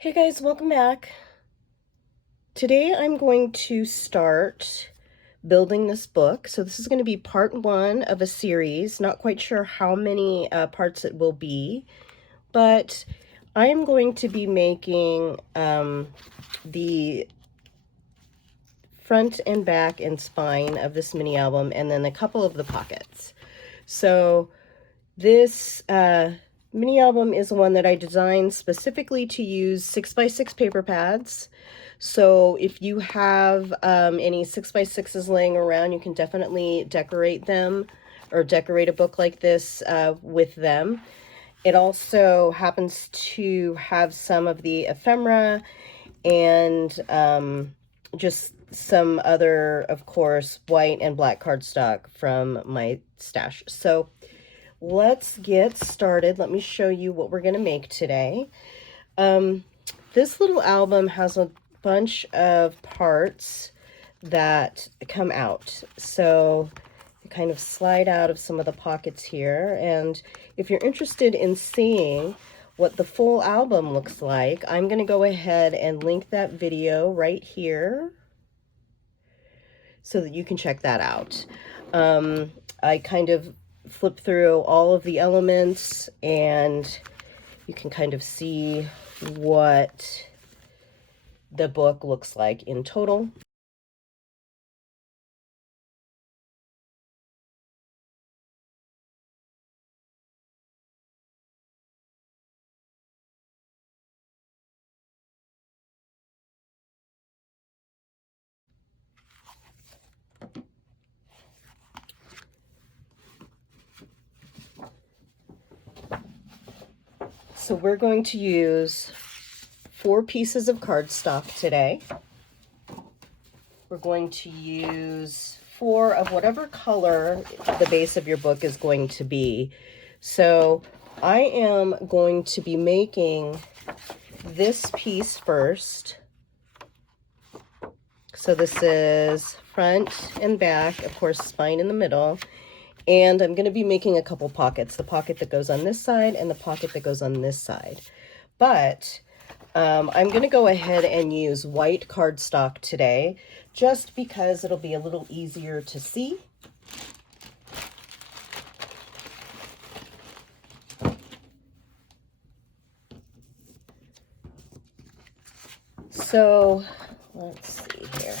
Hey guys, welcome back. Today I'm going to start building this book. So this is going to be part one of a series. Not quite sure how many parts it will be, but I am going to be making the front and back and spine of this mini album, and then a couple of the pockets. So this mini album is one that I designed specifically to use 6x6 paper pads. So if you have any 6x6s laying around, you can definitely decorate them or decorate a book like this with them. It also happens to have some of the ephemera and just some other, of course, white and black cardstock from my stash. So let's get started. Let me show you what we're going to make today. This little album has a bunch of parts that come out. So they kind of slide out of some of the pockets here. And if you're interested in seeing what the full album looks like, I'm going to go ahead and link that video right here so that you can check that out. I kind of flip through all of the elements and you can kind of see what the book looks like in total. So we're going to use 4 pieces of cardstock today. We're going to use 4 of whatever color the base of your book is going to be. So I am going to be making this piece first. So this is front and back, of course, spine in the middle. And I'm going to be making a couple pockets, the pocket that goes on this side and the pocket that goes on this side. But I'm going to go ahead and use white cardstock today, just because it'll be a little easier to see. So let's see here.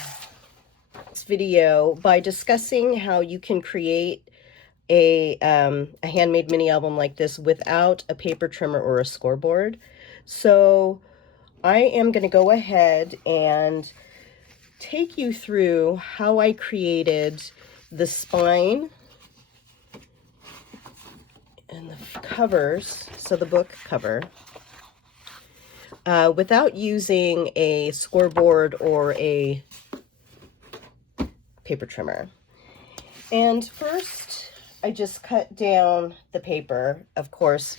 This video by discussing how you can create a handmade mini album like this without a paper trimmer or a scoreboard. So I am going to go ahead and take you through how I created the spine and the covers, so the book cover, without using a scoreboard or a paper trimmer. And first, I just cut down the paper. Of course,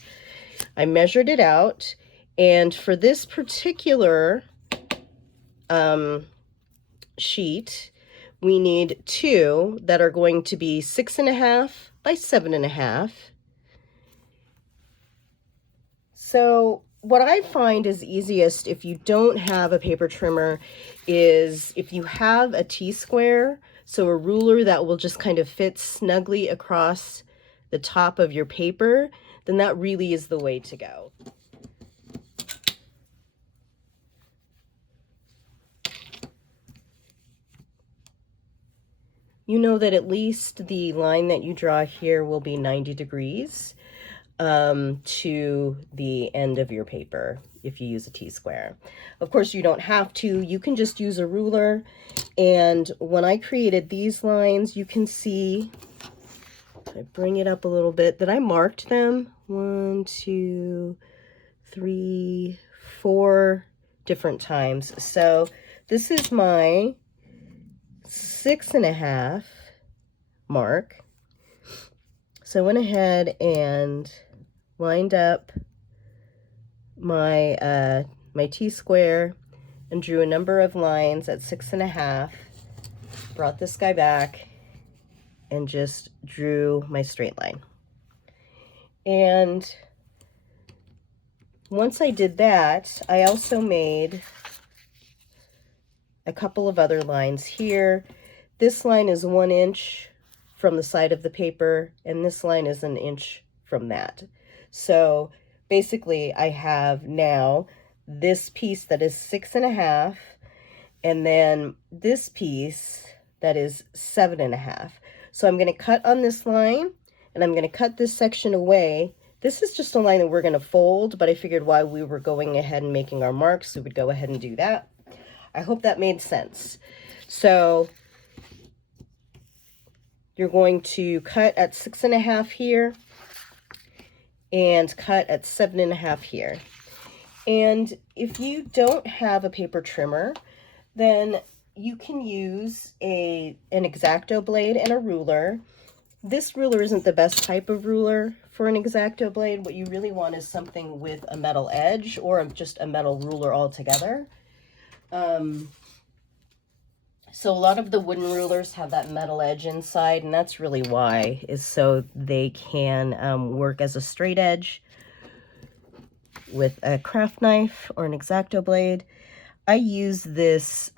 I measured it out, and for this particular sheet, we need 2 that are going to be 6.5 by 7.5. So what I find is easiest if you don't have a paper trimmer is if you have a T-square, so a ruler that will just kind of fit snugly across the top of your paper, then that really is the way to go. You know that at least the line that you draw here will be 90 degrees to the end of your paper if you use a T-square. Of course, you don't have to. You can just use a ruler. And when I created these lines, you can see, I bring it up a little bit, that I marked them 1, 2, 3, 4 different times. So this is my 6.5 mark. So I went ahead and lined up my my T-square and drew a number of lines at 6.5, brought this guy back and just drew my straight line. And once I did that, I also made a couple of other lines here. This line is 1 inch from the side of the paper, and this line is 1 inch from that. So basically I have now this piece that is 6.5, and then this piece that is 7.5. So I'm going to cut on this line, and I'm going to cut this section away. This is just a line that we're going to fold, but I figured while we were going ahead and making our marks, we would go ahead and do that. I hope that made sense. So you're going to cut at 6.5 here and cut at 7.5 here. And if you don't have a paper trimmer, then you can use an X-Acto blade and a ruler. This ruler isn't the best type of ruler for an X-Acto blade. What you really want is something with a metal edge, or just a metal ruler altogether. So a lot of the wooden rulers have that metal edge inside, and that's really why, is so they can work as a straight edge with a craft knife or an X-Acto blade. I use this,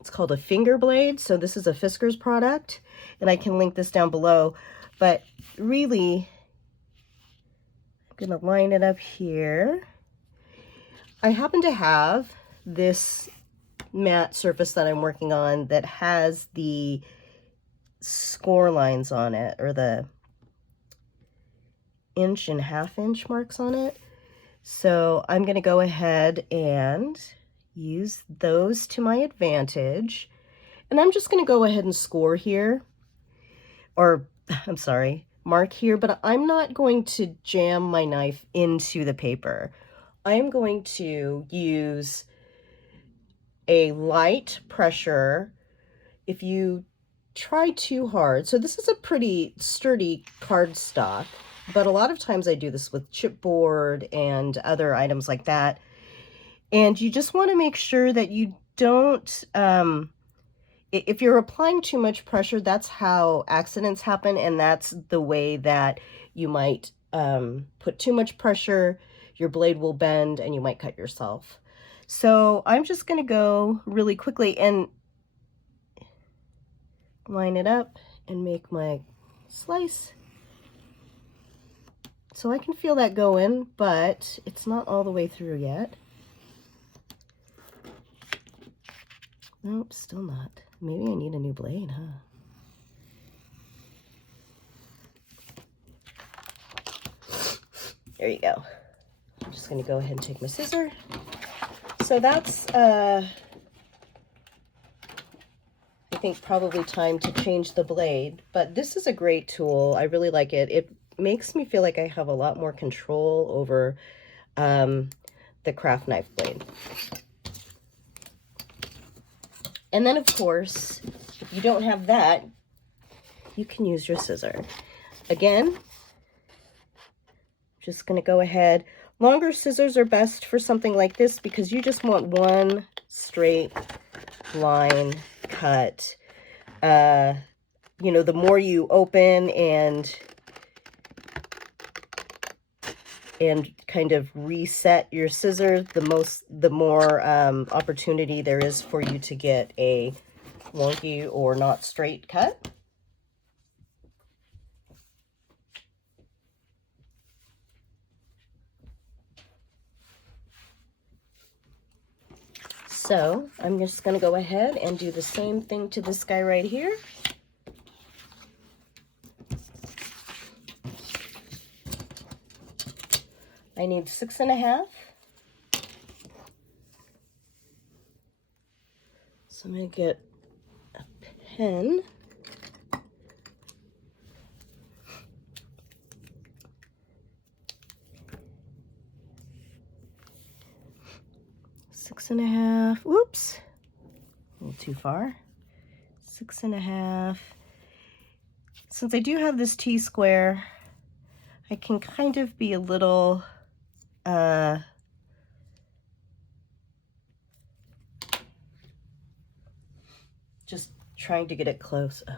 it's called a finger blade. So this is a Fisker's product, and I can link this down below. But really, I'm going to line it up here. I happen to have this matte surface that I'm working on that has the score lines on it, or the 1 and 1/2 inch marks on it. So I'm going to go ahead and use those to my advantage. And I'm just going to go ahead and score here, or I'm sorry, mark here, but I'm not going to jam my knife into the paper. I'm going to use a light pressure. If you try too hard, so this is a pretty sturdy cardstock, but a lot of times I do this with chipboard and other items like that. And you just want to make sure that you don't, if you're applying too much pressure, that's how accidents happen. And that's the way that you might put too much pressure, your blade will bend and you might cut yourself. So I'm just going to go really quickly and line it up and make my slice. So I can feel that go in, but it's not all the way through yet. Nope, still not. Maybe I need a new blade, huh? There you go. I'm just going to go ahead and take my scissor. So that's, I think, probably time to change the blade. But this is a great tool. I really like it. It makes me feel like I have a lot more control over the craft knife blade. And then, of course, if you don't have that, you can use your scissor. Again, just going to go ahead. Longer scissors are best for something like this because you just want one straight line cut. You know, the more you open and kind of reset your scissors, the more opportunity there is for you to get a wonky or not straight cut. So I'm just going to go ahead and do the same thing to this guy right here. I need 6.5. So I'm going to get a pen. Six and a half. Whoops. A little too far. 6.5. Since I do have this T-square, I can kind of be a little just trying to get it close. Oh.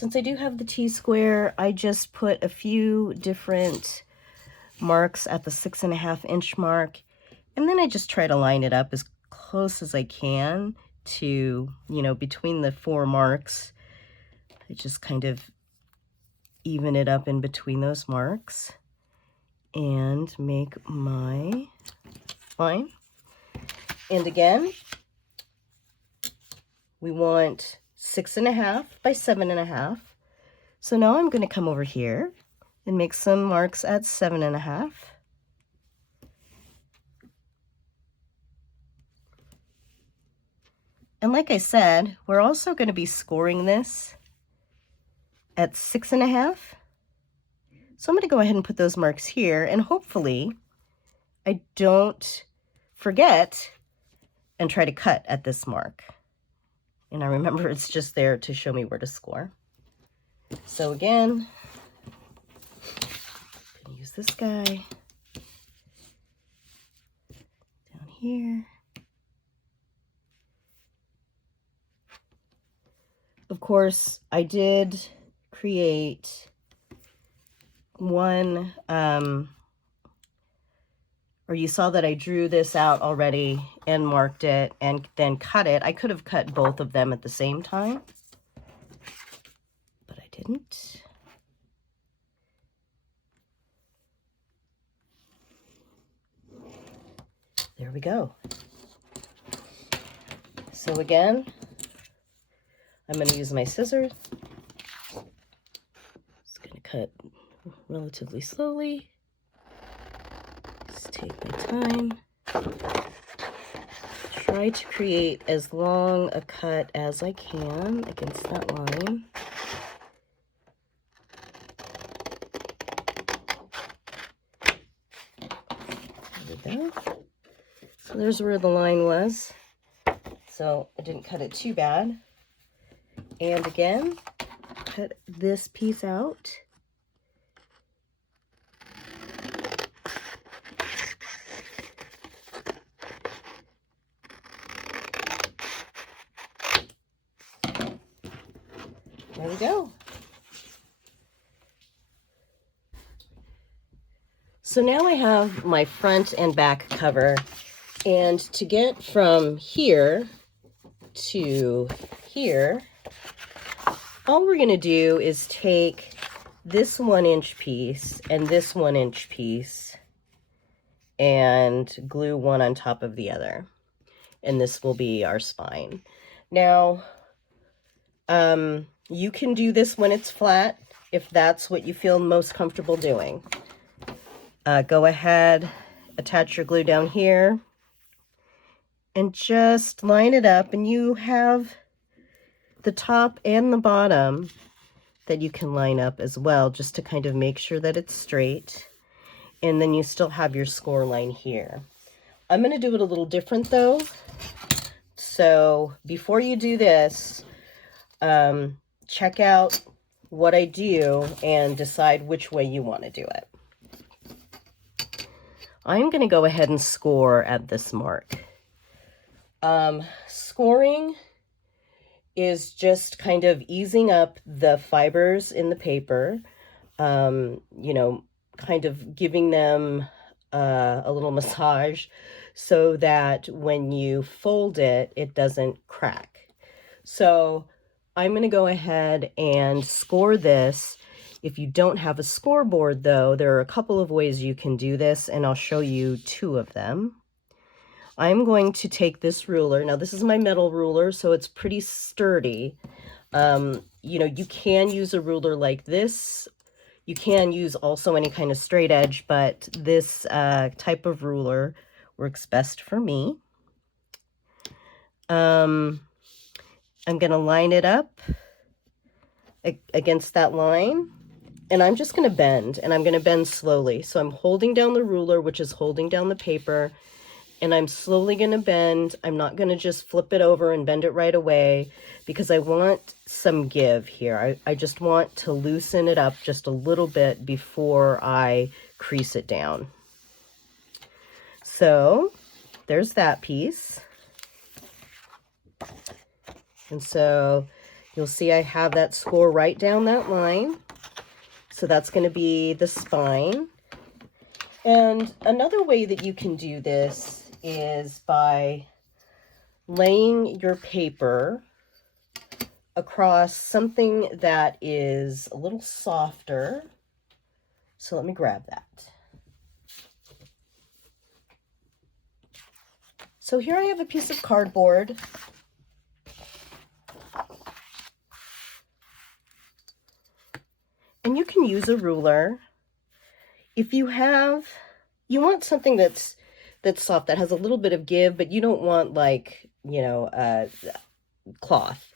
since I do have the T-square, I just put a few different marks at the 6.5 inch mark, and then I just try to line it up as close as I can to, you know, between the 4 marks. I just kind of even it up in between those marks and make my line. And again, we want 6.5 by 7.5. So now I'm going to come over here and make some marks at 7.5. And like I said, we're also going to be scoring this at 6.5. So I'm going to go ahead and put those marks here, and hopefully I don't forget and try to cut at this mark. And I remember it's just there to show me where to score. So again, I'm going to use this guy down here. Of course, I did create one, or you saw that I drew this out already and marked it and then cut it. I could have cut both of them at the same time, but I didn't. There we go. So again, I'm going to use my scissors. Just going to cut relatively slowly. Just take my time. Try to create as long a cut as I can against that line. There we go. So there's where the line was. So I didn't cut it too bad. And again, cut this piece out. There we go. So now I have my front and back cover, and to get from here to here, all we're going to do is take this 1-inch piece and this 1-inch piece and glue one on top of the other. And this will be our spine. Now, you can do this when it's flat if that's what you feel most comfortable doing. Go ahead, attach your glue down here, and just line it up, and you have the top and the bottom that you can line up as well, just to kind of make sure that it's straight. And then you still have your score line here. I'm going to do it a little different though. So before you do this, check out what I do and decide which way you want to do it. I'm going to go ahead and score at this mark. Scoring is just kind of easing up the fibers in the paper, you know, kind of giving them a little massage so that when you fold it, it doesn't crack. So I'm going to go ahead and score this. If you don't have a scoreboard though, there are a couple of ways you can do this, and I'll show you 2 of them. I'm going to take this ruler. Now this is my metal ruler, so it's pretty sturdy. You know, you can use a ruler like this. You can use also any kind of straight edge, but this type of ruler works best for me. I'm going to line it up against that line, and I'm just going to bend, and I'm going to bend slowly. So I'm holding down the ruler, which is holding down the paper, and I'm slowly going to bend. I'm not going to just flip it over and bend it right away, because I want some give here. I just want to loosen it up just a little bit before I crease it down. So there's that piece. And so You'll see I have that score right down that line. So that's going to be the spine. And another way that you can do this is by laying your paper across something that is a little softer. So let me grab that. So here I have a piece of cardboard. And you can use a ruler. If you want something that's soft, that has a little bit of give, but you don't want like, cloth.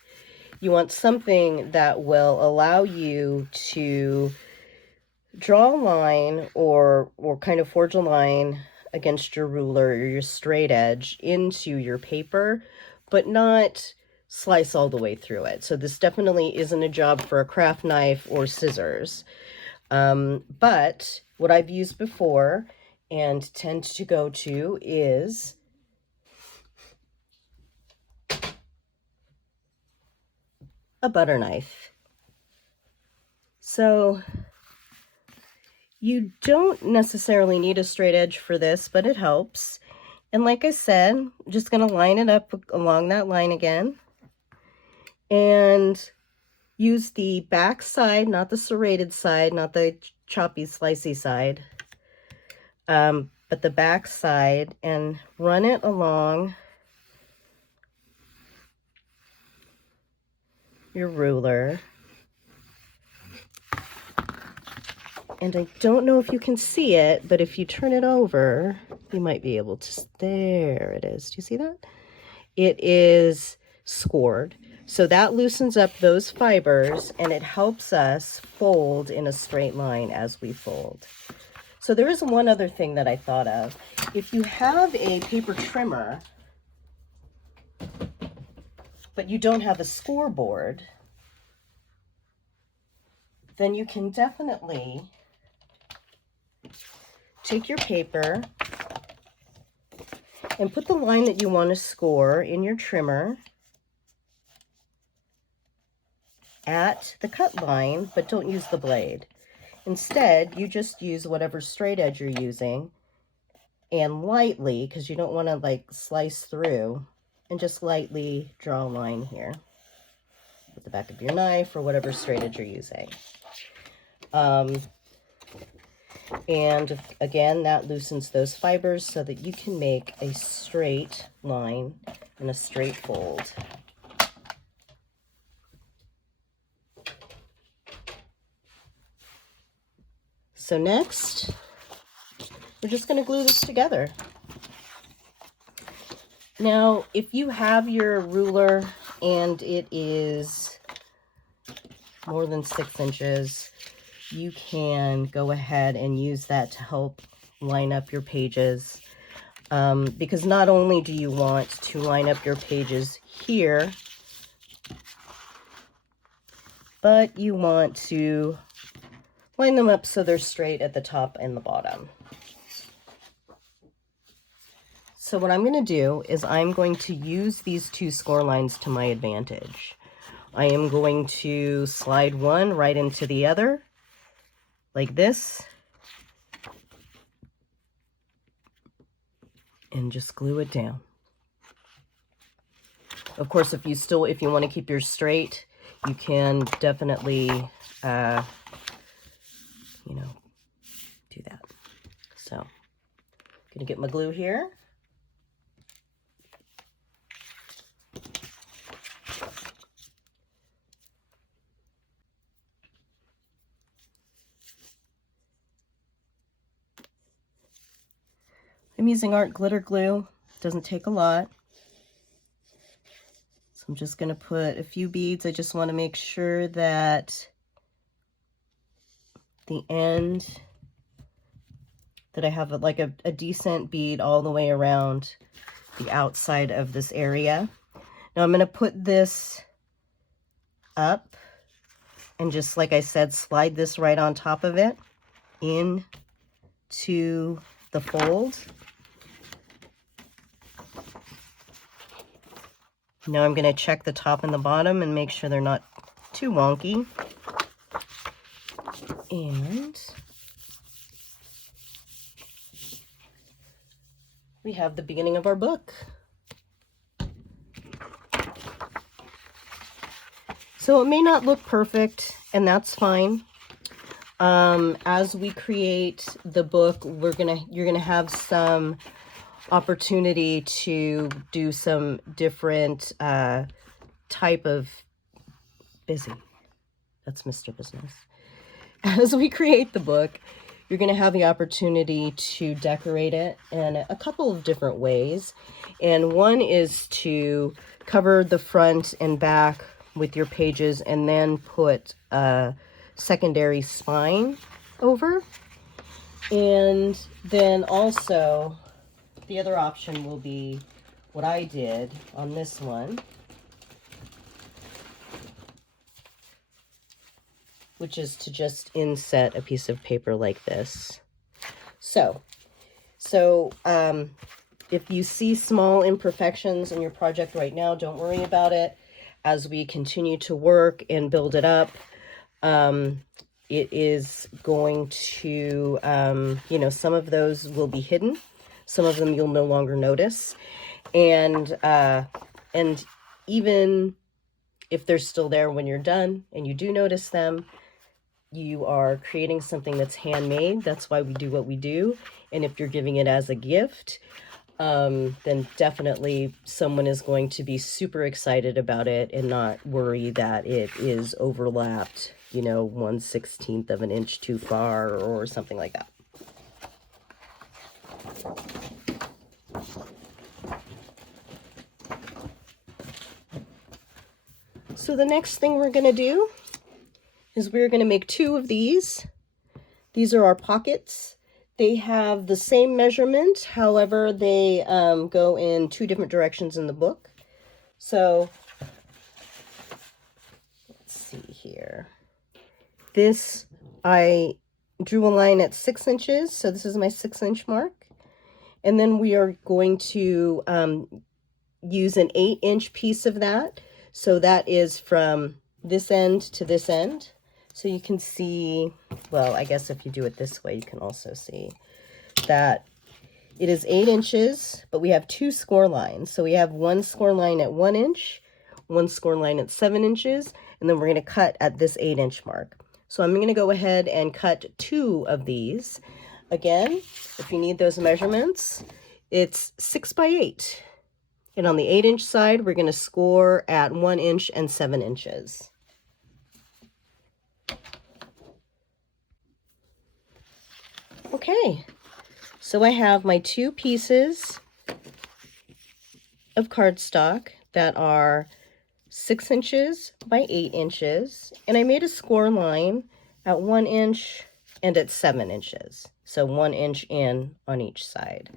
You want something that will allow you to draw a line or kind of forge a line against your ruler or your straight edge into your paper, but not slice all the way through it. So this definitely isn't a job for a craft knife or scissors. But what I've used before and tend to go to is a butter knife. So you don't necessarily need a straight edge for this, but it helps. And like I said, I'm just going to line it up along that line again. And use the back side, not the serrated side, not the choppy, slicey side, but the back side, and run it along your ruler. And I don't know if you can see it, but if you turn it over, you might be able to. There it is. Do you see that? It is scored. So that loosens up those fibers, and it helps us fold in a straight line as we fold. So there is one other thing that I thought of. If you have a paper trimmer, but you don't have a scoreboard, then you can definitely take your paper and put the line that you want to score in your trimmer at the cut line, but don't use the blade. Instead, you just use whatever straight edge you're using, and lightly, because you don't want to like slice through, and just lightly draw a line here with the back of your knife or whatever straight edge you're using. And again, that loosens those fibers so that you can make a straight line and a straight fold. So next, we're just going to glue this together. Now, if you have your ruler and it is more than 6 inches, you can go ahead and use that to help line up your pages. Because not only do you want to line up your pages here, but you want to line them up so they're straight at the top and the bottom. So what I'm going to do is I'm going to use these 2 score lines to my advantage. I am going to slide one right into the other, like this, and just glue it down. Of course, if you want to keep yours straight, you can definitely, do that. So, I'm gonna get my glue here. I'm using art glitter glue. Doesn't take a lot. So I'm just going to put a few beads. I just want to make sure that the end, that I have like a decent bead all the way around the outside of this area. Now I'm going to put this up and just, like I said, slide this right on top of it into the fold. Now I'm going to check the top and the bottom and make sure they're not too wonky. And we have the beginning of our book. So it may not look perfect, and that's fine. As we create the book, you're gonna have some opportunity to do some different type of busy. That's Mr. Business. As we create the book, you're going to have the opportunity to decorate it in a couple of different ways. And one is to cover the front and back with your pages and then put a secondary spine over. And then also, the other option will be what I did on this one, which is to just inset a piece of paper like this. So if you see small imperfections in your project right now, don't worry about it. As we continue to work and build it up, it is going to, you know, some of those will be hidden. Some of them you'll no longer notice. And even if they're still there when you're done and you do notice them, you are creating something that's handmade. That's why we do what we do. And if you're giving it as a gift, then definitely someone is going to be super excited about it and not worry that it is overlapped, you know, 1/16 of an inch too far or something like that. So the next thing we're going to do is we're going to make 2 of these. These are our pockets. They have the same measurement, however, they go in 2 different directions in the book. So let's see here. This, I drew a line at 6 inches, so this is my 6-inch mark. And then we are going to use an 8-inch piece of that. So that is from this end to this end. So you can see, well, I guess if you do it this way, you can also see that it is 8 inches, but we have 2 score lines. So we have 1 score line at 1 inch, 1 score line at 7 inches, and then we're going to cut at this 8-inch mark. So I'm going to go ahead and cut 2 of these. Again, if you need those measurements, it's 6 by 8. And on the 8-inch side, we're going to score at 1 inch and 7 inches. Okay, so I have my 2 pieces of cardstock that are 6 inches by 8 inches, and I made a score line at 1 inch and at 7 inches. So 1 inch in on each side.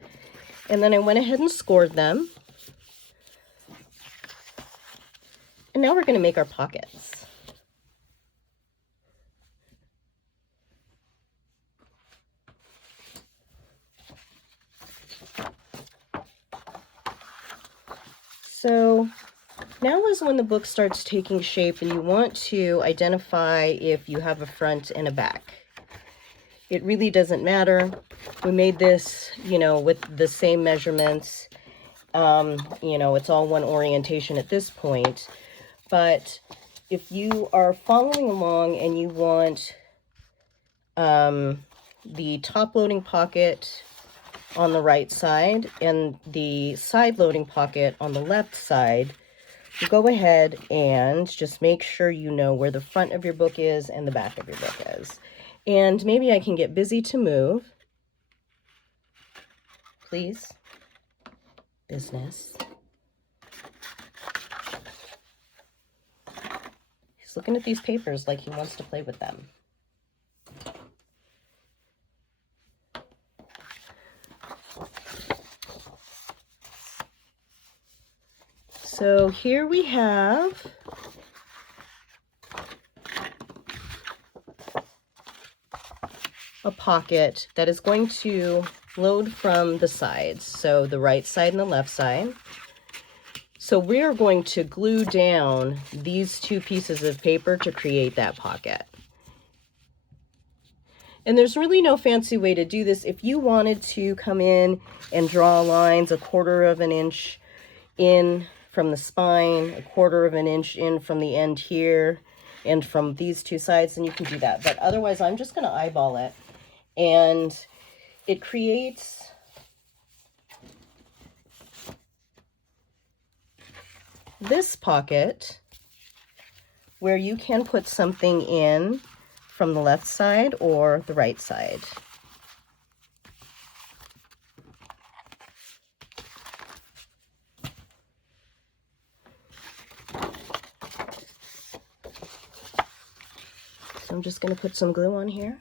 And then I went ahead and scored them. And now we're going to make our pockets. So now is when the book starts taking shape and you want to identify if you have a front and a back. It really doesn't matter. We made this, you know, with the same measurements. You know, it's all one orientation at this point. But if you are following along and you want the top loading pocket on the right side and the side loading pocket on the left side, you go ahead and just make sure you know where the front of your book is and the back of your book is. And maybe I can get busy to move. Please. Business. He's looking at these papers like he wants to play with them. So here we have a pocket that is going to load from the sides, so the right side and the left side. So we're going to glue down these two pieces of paper to create that pocket. And there's really no fancy way to do this. If you wanted to come in and draw lines 1/4 of an inch in from the spine, 1/4 of an inch in from the end here, and from these two sides, then you can do that. But otherwise, I'm just going to eyeball it. And it creates this pocket where you can put something in from the left side or the right side. So I'm just going to put some glue on here.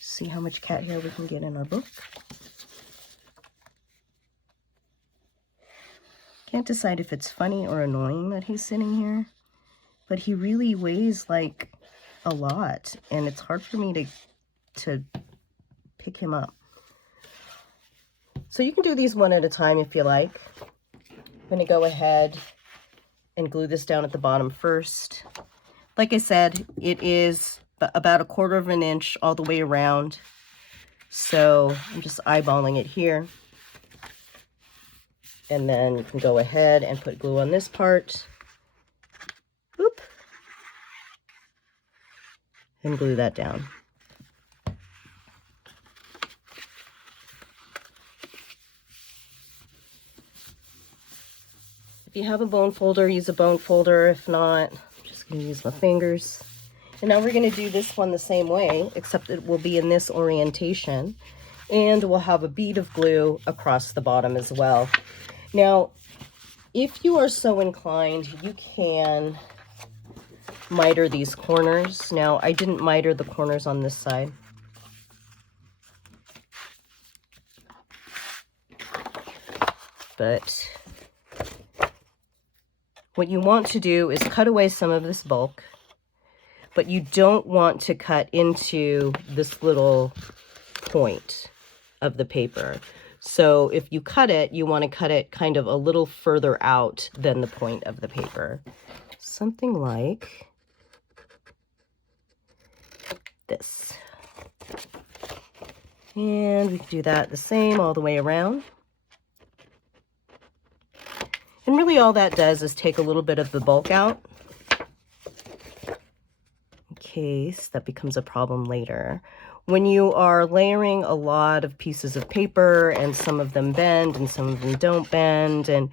See how much cat hair we can get in our book. Can't decide if it's funny or annoying that he's sitting here, but he really weighs like a lot, and it's hard for me to pick him up. So you can do these one at a time if you like. I'm going to go ahead and glue this down at the bottom first. Like I said, it is about 1/4 of an inch all the way around. So I'm just eyeballing it here. And then you can go ahead and put glue on this part. Oop. And glue that down. If you have a bone folder, use a bone folder. If not, I'm just going to use my fingers. And now we're going to do this one the same way, except it will be in this orientation. And we'll have a bead of glue across the bottom as well. Now, if you are so inclined, you can miter these corners. Now, I didn't miter the corners on this side. But what you want to do is cut away some of this bulk, but you don't want to cut into this little point of the paper. So if you cut it, you want to cut it kind of a little further out than the point of the paper. Something like this. And we can do that the same all the way around. And really all that does is take a little bit of the bulk out in case that becomes a problem later. When you are layering a lot of pieces of paper and some of them bend and some of them don't bend, and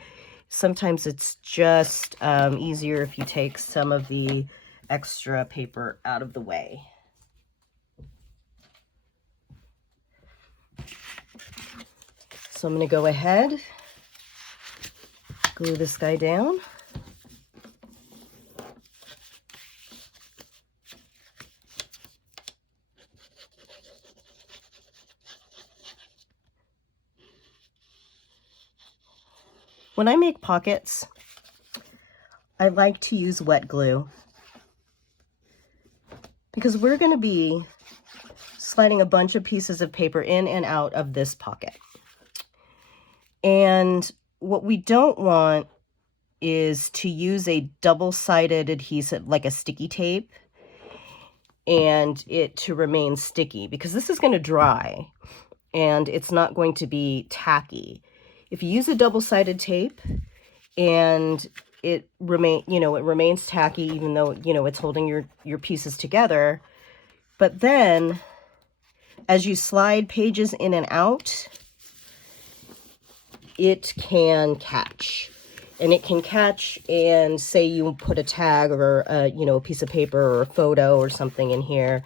sometimes it's just easier if you take some of the extra paper out of the way. So I'm going to go ahead, glue this guy down. When I make pockets, I like to use wet glue because we're going to be sliding a bunch of pieces of paper in and out of this pocket. And what we don't want is to use a double-sided adhesive, like a sticky tape, and it to remain sticky, because this is going to dry and it's not going to be tacky. If you use a double-sided tape and it remains tacky, even though, it's holding your pieces together, but then as you slide pages in and out, it can catch. And it can catch, and say you put a tag or a piece of paper or a photo or something in here,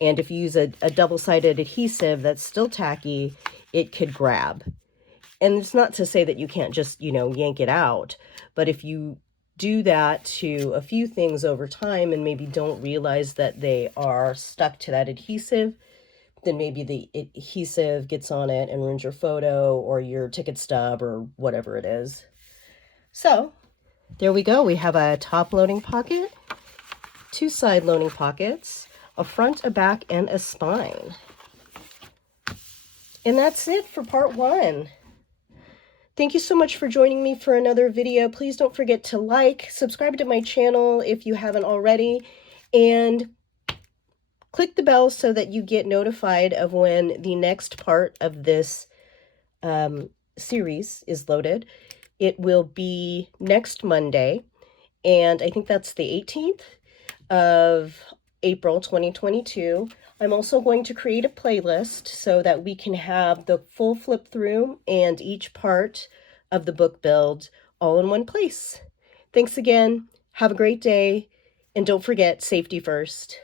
and if you use a double-sided adhesive that's still tacky, it could grab. And it's not to say that you can't just, yank it out, but if you do that to a few things over time and maybe don't realize that they are stuck to that adhesive, then maybe the adhesive gets on it and ruins your photo or your ticket stub or whatever it is. So there we go. We have a top loading pocket, 2 side loading pockets, a front, a back, and a spine. And that's it for part 1. Thank you so much for joining me for another video. Please don't forget to like, subscribe to my channel if you haven't already, and click the bell so that you get notified of when the next part of this series is loaded. It will be next Monday, and I think that's the 18th of April 2022. I'm also going to create a playlist so that we can have the full flip through and each part of the book build all in one place. Thanks again. Have a great day. And don't forget, safety first.